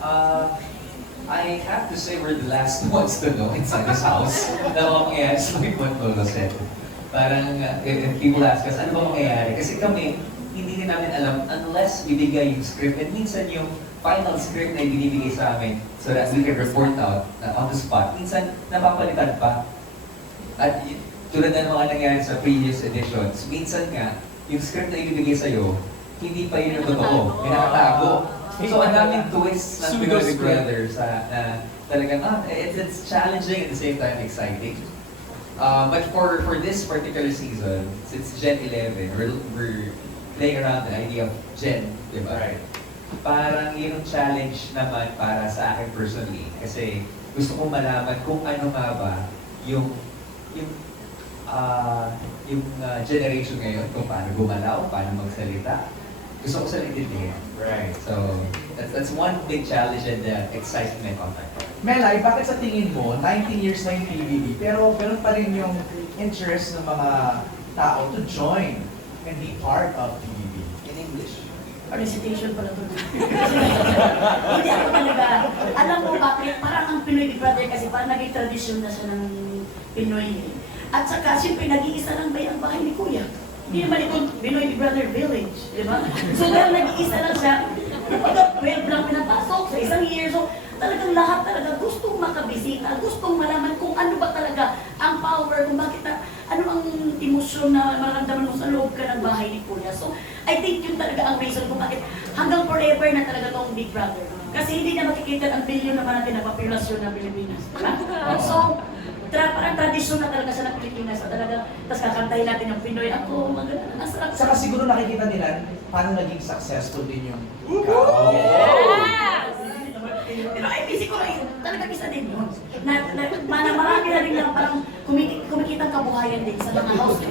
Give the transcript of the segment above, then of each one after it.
Uh, I have to say we're the last ones to know inside this house na mga mangyayari sa may Montolo set. Parang, if people ask us, ano ba mangyayari? Kasi kami, hindi din namin alam unless ibigay yung script. And minsan yung final script na ibinibigay sa amin so that we can report out on the spot. Minsan, napapalitan pa. At tulad na mga nangyari sa previous editions, minsan nga, yung script na ibibigay sa'yo, hindi pa yun yung totoo. Pinakatago. So, ang daming twists ng Big Brother na talagang, it's challenging at the same time exciting. But for this particular season, since Gen 11, we're playing around the idea of Gen, di ba? Right. Parang yun yung challenge naman para sa akin personally. Kasi gusto kong malaman kung ano nga ba yung generation ngayon, kung paano gumalaw, paano magsalita. Gusto ko sila intindihin. Right. So, that's one big challenge and excitement on that part. Melay, bakit sa tingin mo, 19 years na yung PBB, pero meron pa rin yung interest ng mga tao to join and be part of PBB? In English. Recitation pala to. Hindi ako talaga. Alam mo bakit? Parang ang Pinoy Big Brother kasi parang naging tradisyon na siya ng Pinoy. At saka, siyempre, nag-iisa lang ba yung bahay ni Kuya? Hindi naman itong Pinoy Big Brother Village, di ba? So, dahil nag-iisa lang siya, kapag 12 lang pinapasok sa isang year, so talagang lahat talaga gustong makabisita, gustong malaman kung ano ba talaga ang power, kung bakit na, ano ang emosyon na maramdaman mo sa loob ka ng bahay ni Kuya. So, I think yun talaga ang reason kung bakit hanggang forever na talaga itong Big Brother. Kasi hindi na makikita ang bilyon naman natin na populasyon ng Pilipinas. Diba? So, parang tradisyon na talaga siya ng Pilipinas. At talagang, tapos kakantahin natin yung Pinoy. Ako, maganda, ang sarap. Saka siguro nakikita nila paano naging successful din yung Yes! Pero ay, busy ko rin. Talagang isa din yun. Marami na rin lang parang kumikitang kabuhayan din sa mga house.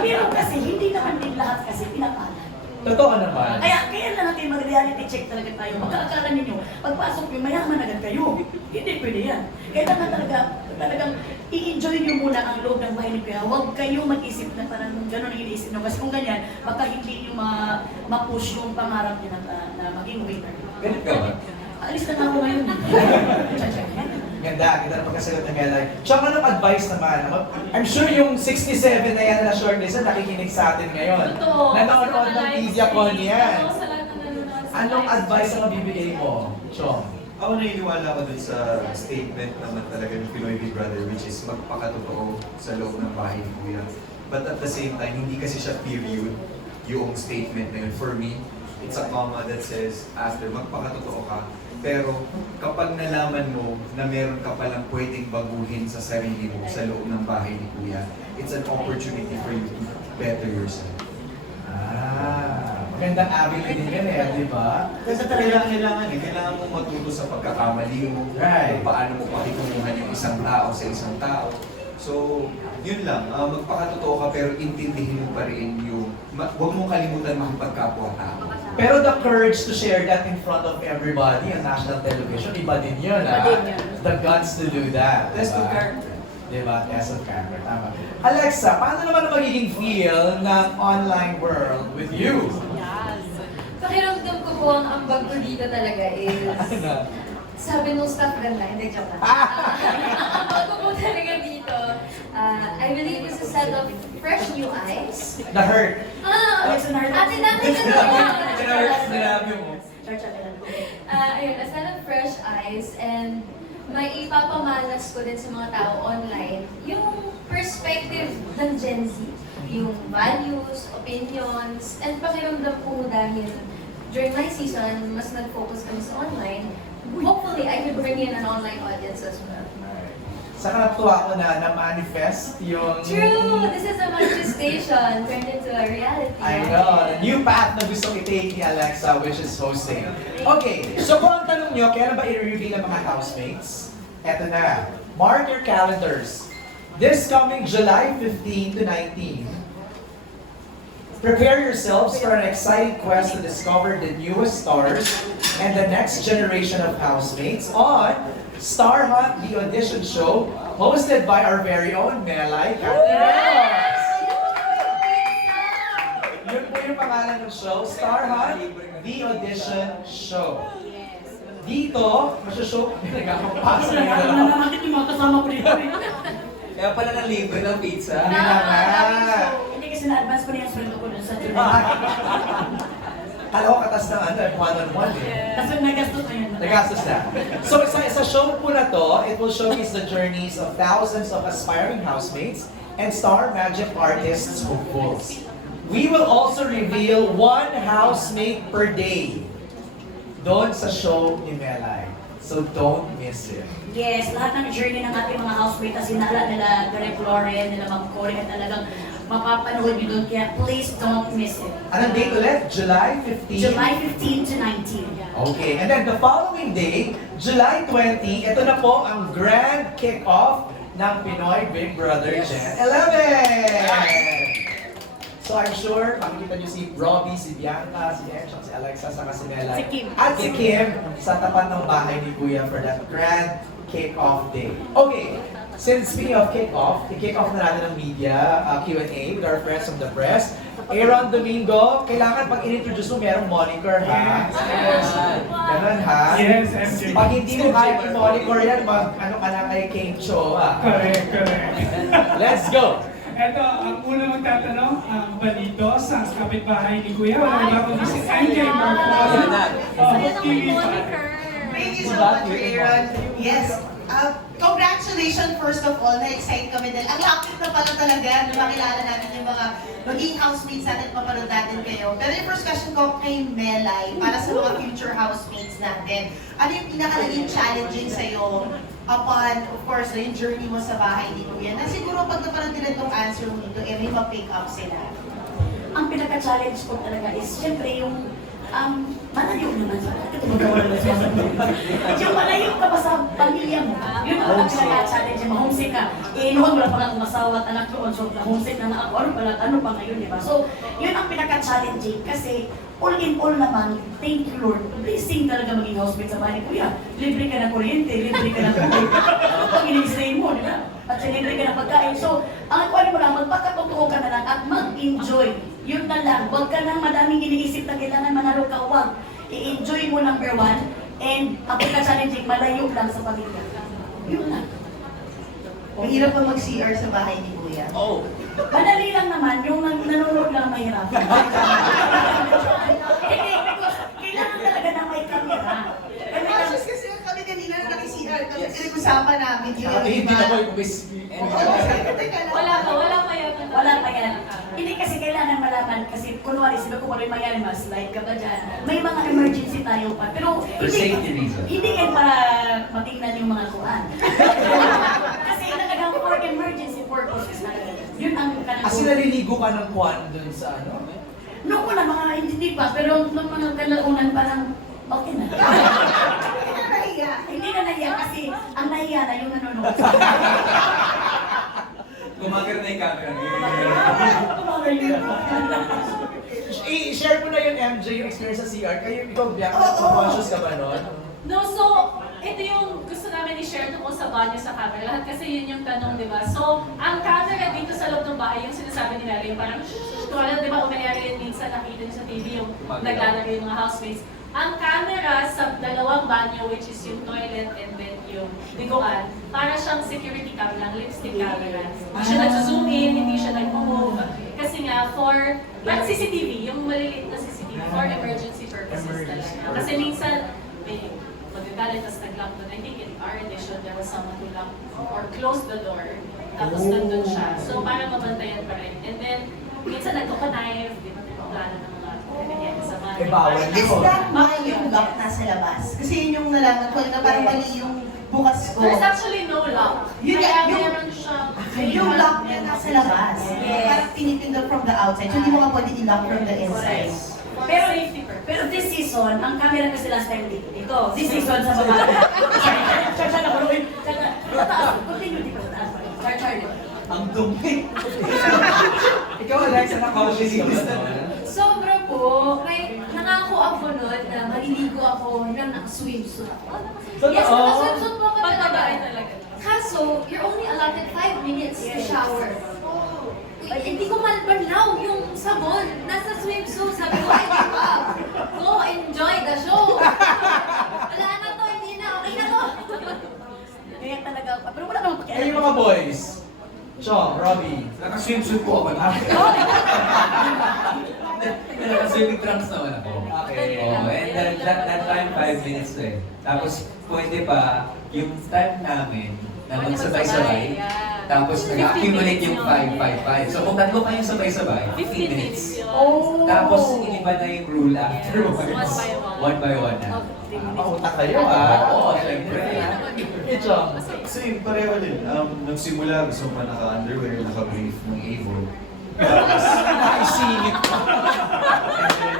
Pero kasi, hindi naman din lahat kasi pinapalan. Totoo naman. Kaya lang natin mag-reality check talaga tayo. Magkakala ninyo, pagpasok nyo, mayaman agad kayo. Hindi pwede yan. Kaya talagang i-enjoy nyo muna ang loob ng bahay ni Kuya. Huwag kayo mag-isip na parang gano'n ang iniisip nyo. Kasi kung ganyan, baka hindi nyo ma-push yung pangarap nyo na maging winner. Ganit ka ba? Alis na nga ako ngayon. Ganda na pagkasagot ng Melay. Tsaka anong advice naman? I'm sure yung 67 na yan na shortlist na nakikinig sa atin ngayon. Totoo. Nanonood ng media con yan. Oo, sa lahat ng nanonood sa Anong live advice stream. ang mabibigay mo, Chong? Ako naniniwala ko dun sa statement naman talaga ng Pinoy Big Brother, which is magpakatotoo sa loob ng bahay ni Kuya. But at the same time, hindi kasi siya period yung statement na yun. For me, it's a comma that says after magpakatotoo ka. Pero kapag nalaman mo na meron ka palang pwedeng baguhin sa sarili mo sa loob ng bahay ni Kuya, it's an opportunity for you to better yourself. Magandang avenue din yan di ba? Kasi kailangan mo matuto sa pagkakamali mo, Right. kung paano mo pakitunguhan yung isang tao sa isang tao. So, yun lang, magpakatotoo ka pero intindihin mo pa rin yung, huwag mong kalimutan makipagkapwa-tao. Pero the courage to share that in front of everybody on national television, iba din yun, Iba din yun. The guts to do that. Test of diba? character. Diba? Test of character. Tama. Alexa, paano naman ang magiging feel ng online world with you? Yes. Pakiramdam ko po ang ambag ko dito talaga is, Ano? sabi nung staff ganda, hindi joke lang. Ang ambag ko po talaga dito, I believe it's a set of fresh new eyes. The hurt. Alexa, na-hurt. Ate natin ka naman! Sinabi mo. Ayun, a set of fresh eyes and may ipapamalas ko din sa mga tao online yung perspective ng Gen Z, yung values, opinions, and pakiramdam ko dahil during my season, mas nag-focus kami sa online. Hopefully, I could bring in an online audience as well. Saka natuwa ko na na-manifest yung... True! This is a manifestation turned into a reality. I know, the new path na gusto i-take ni Alexa, which is hosting. Okay, so kung ang tanong nyo, kailan ba i-reveal ang mga housemates? Eto na, mark your calendars. This coming July 15 to 19, prepare yourselves for an exciting quest to discover the newest stars and the next generation of housemates on Star Hunt, the audition show, hosted by our very own Melay Capineros. Yun po yung pangalan ng show, Star Hunt, the audition show. Dito, masushow, nagkakapasa Kasi na nakakita yung na naman yung mga kasama ko dito. Kaya pala ng libre ng pizza. Hindi naman. Hindi kasi na-advance ko na yung sweldo ko dun sa July. Kala ko katas ng one-on-one eh. Kasi nagastos na yun. Nagastos na. So sa show po na to, it will showcase the journeys of thousands of aspiring housemates and star magic artists hopefuls. We will also reveal one housemate per day doon sa show ni Melay. So don't miss it. Yes, lahat ng journey ng ating mga housemate na sinala nila Direk Lauren, nila Ma'am Cory, at talagang mapapanood nyo doon. Kaya please don't miss it. Anong date ulit? July 15? July 15 to 19. Okay, and then the following day, July 20, ito na po ang grand kick-off ng Pinoy Big Brother Yes. Gen 11! So I'm sure, makikita niyo si Robbie, si Bianca, si Enchong, si Alexa, saka si Mela. Si Kim. At si Kim sa tapat ng bahay ni Kuya for that grand kick-off day. Okay, since speaking of kick-off, i-kick-off na natin ang media Q&A with our friends from the press. Aaron Domingo, kailangan pag in-introduce mo, merong moniker, ha? Ganun, ha? Yes, MJ. Pag hindi mo kahit i-moniker yan, ano ka na kay King Cho, ha? Correct, correct. Let's go! Ito, ang una magtatanong, ang balito sa kapitbahay ni Kuya. Wala ba kundi si MJ Marcos. TV5. Thank you so much, Aaron. Yes. Congratulations first of all, na-excite kami dahil ang lapit na pala talaga na makilala natin yung mga maging housemates natin, mapanood natin kayo. Pero yung first question ko kay Melay, para sa mga future housemates natin, ano yung pinaka-naging challenging sa'yo upon, of course, yung journey mo sa bahay ni Kuya, na siguro pag napanood nila itong answer mo dito, eh may ma-pick up sila. Ang pinaka-challenge ko talaga is, syempre, yung malayo naman sa ito magkawala sa yung malayo ka ba sa pamilya mo? Yun ang pinaka-challenge mo. Homesick ka. Inuwan mo lang pala kung masawa at anak doon. So, homesick na ako. Ano pa ngayon, di ba? So, yun ang pinaka-challenging kasi all in all naman, thank you Lord. Blessing talaga maging housemate sa bahay ni Kuya. Libre ka ng kuryente, libre ka ng tubig. Pag in-stay mo, di ba? At libre ka ng pagkain. So, ang kuwanin mo lang, magpakatotoo ka na lang at mag-enjoy. Yun na lang. Huwag ka nang madaming iniisip na kailangan manalo ka. Huwag. I-enjoy mo number one. And ang pagka-challenging, malayo lang sa pamilya. Yun lang. Mahirap pa mag-CR sa bahay ni Kuya. Oh! Madali lang naman. Yung nanonood lang mahirap. Hindi, because kailangan talaga na may camera. Conscious kasi kami kanina na naki-CR, kami pinag-usapan namin yun. Hindi na ko yung Wala pa yan. Wala pa yan. Hindi kasi kailangan malaman kasi kunwari sila kung may mayari mas like ka ba dyan. May mga emergency tayo pa. Pero For safety reasons. hindi yan para matingnan yung mga kuhan. Kasi talagang for emergency purposes na yun ang kanang. As in, naliligo ka ng kwan dun sa ano? Noong una mga hindi pa, pero nung mga kalaunan parang okay na. Hindi na nahiya kasi ang nahiya na yung nanonood. Gumagana na yung camera. I-share mo na yun, MJ, yung experience sa CR. Kayo, ikaw, Bianca, conscious ka ba nun? No, so, ito yung gusto namin i-share tungkol sa banyo sa camera. Lahat kasi yun yung tanong, di ba? So, ang camera dito sa loob ng bahay, yung sinasabi ni Mary, yung parang, tulad, di ba, umayari yun minsan nakita niyo sa TV, yung naglalagay yung mga housemates. Ang camera sa dalawang banyo, which is yung toilet and then yung liguan, para siyang security cam lang, lipstick camera. Hindi siya nag-zoom in, hindi siya nag-move. Kasi nga, for, parang CCTV, yung maliliit na CCTV, for emergency purposes talaga. Kasi minsan, may magagalit, tapos nag-lock doon. I think in our edition, there was someone who locked or closed the door. Tapos nandun siya. So, para mabantayan pa rin. And then, minsan nagkukonive, di ba, plano ng mga ganyan sa bahay. Eh, bawal Is that why yung lock nasa labas? Kasi yun yung nalaman ko na parang mali yung bukas ko. There's actually no lock. Yun Kaya yung- meron siya. Yung lock niya nasa labas. Yes. Parang pinipindot from the outside. So hindi mo ka pwede i-lock from the inside. For Pero- safety purpose. Pero this season, ang camera kasi last time dito. This season sa baba. Char na kuloy. Sa taas. Continue dito sa taas. Char. Ang dumi. Ikaw, Alexa, na-conscious ka ba nun? Sobra po. May nangako ako noon na maliligo ako ng naka-swimsuit ako. Yes, Totoo? naka-swimsuit po ako Pagbabae talaga. talaga. Kaso, you're only allotted 5 minutes to shower. Hindi ko malbanaw yung sabon. Nasa swimsuit. Sabi ko, I give up. Go enjoy the show. Wala na to. mga boys? Chong, Robbie. Naka-swimsuit po ako. Naka-swimming trunks naman ako. Okay. Oh, and that time 5 minutes to eh. Tapos pwede pa yung time namin na magsabay-sabay. Tapos nag-accumulate yung 5, 5, 5. So kung tatlo kayong sabay-sabay, 15 minutes. Oh! Tapos iniba na yung rule after one by one na. Mautak kayo ah. Oo, syempre. Eh, Chong. Same, pareho din. Nagsimula, gusto ko pa naka-underwear, naka-brief ng Avon. Tapos, Nakisingit ko. and then,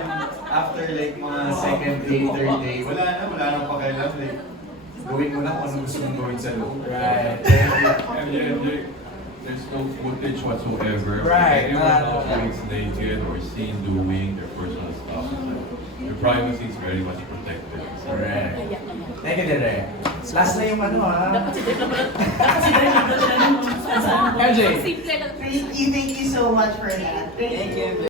after like mga second day, third day, wala nang pakialam. Like, gawin mo lang kung ano gusto mong gawin sa loob. Right. There's no footage whatsoever. Right. Everyone knows what they did or seen doing their personal stuff. So your privacy is very much protected. Correct. Thank you, Dere. Last na yung ano ah. Dapat si Dre na MJ. Simple lang. Thank you so much for that. Thank you.